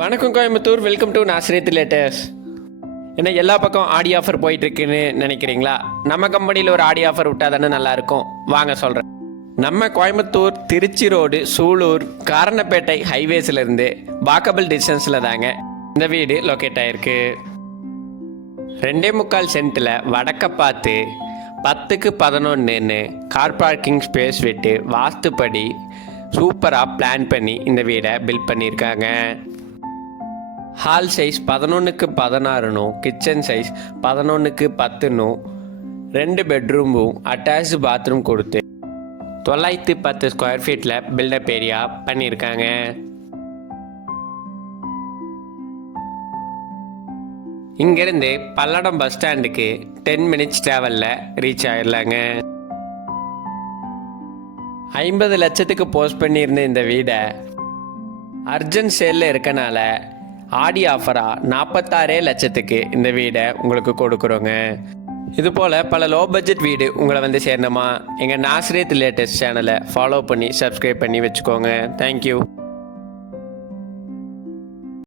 வணக்கம் Coimbatore welcome to Nasiriyat latest என்ன எல்லா பக்கம் ஆடி ஆஃபர் போயிட்டுருக்குன்னு நினைக்கிறீங்களா? நம்ம கம்பெனியில் ஒரு ஆடி ஆஃபர் விட்டால் தானே நல்லாயிருக்கும். வாங்க சொல்கிறேன் நம்ம கோயம்புத்தூர் திருச்சி ரோடு சூலூர் காரணப்பேட்டை ஹைவேஸ்லேருந்து வாக்கபிள் டிஸ்டன்ஸில் தாங்க இந்த வீடு லொக்கேட் ஆகிருக்கு ரெண்டே முக்கால் சென்ட்டில் வடக்க பார்த்து பத்துக்கு பதினொன்றுன்னு கார் பார்க்கிங் ஸ்பேஸ் விட்டு வாஸ்துப்படி சூப்பராக பிளான் பண்ணி இந்த வீடை பில்ட் பண்ணியிருக்காங்க. ஹால் சைஸ் பதினொன்றுக்கு பதினாறுனும் கிச்சன் சைஸ் பதினொன்றுக்கு பத்துனும் ரெண்டு பெட்ரூமும் அட்டாச்சு பாத்ரூம் கொடுத்து தொள்ளாயிரத்தி பத்து ஸ்கொயர் ஃபீட்டில் பில்டப் ஏரியா பண்ணியிருக்காங்க இங்கேருந்து பல்லடம் பஸ் ஸ்டாண்டுக்கு டென் மினிட்ஸ் ட்ராவலில் ரீச் ஆகிடலாங்க ஐம்பது லட்சத்துக்கு போஸ்ட் பண்ணியிருந்த இந்த வீடை அர்ஜென்ட் சேலில் இருக்கனால ஆடி ஆஃபராக நாற்பத்தாறே லட்சத்துக்கு இந்த வீடை உங்களுக்கு கொடுக்குறோங்க. இது போல் பல லோ பட்ஜெட் வீடு உங்களை வந்து சேரணுமா? எங்கள் நாசிரியத் லேட்டஸ்ட் சேனலை ஃபாலோ பண்ணி சப்ஸ்கிரைப் பண்ணி வச்சுக்கோங்க. Thank you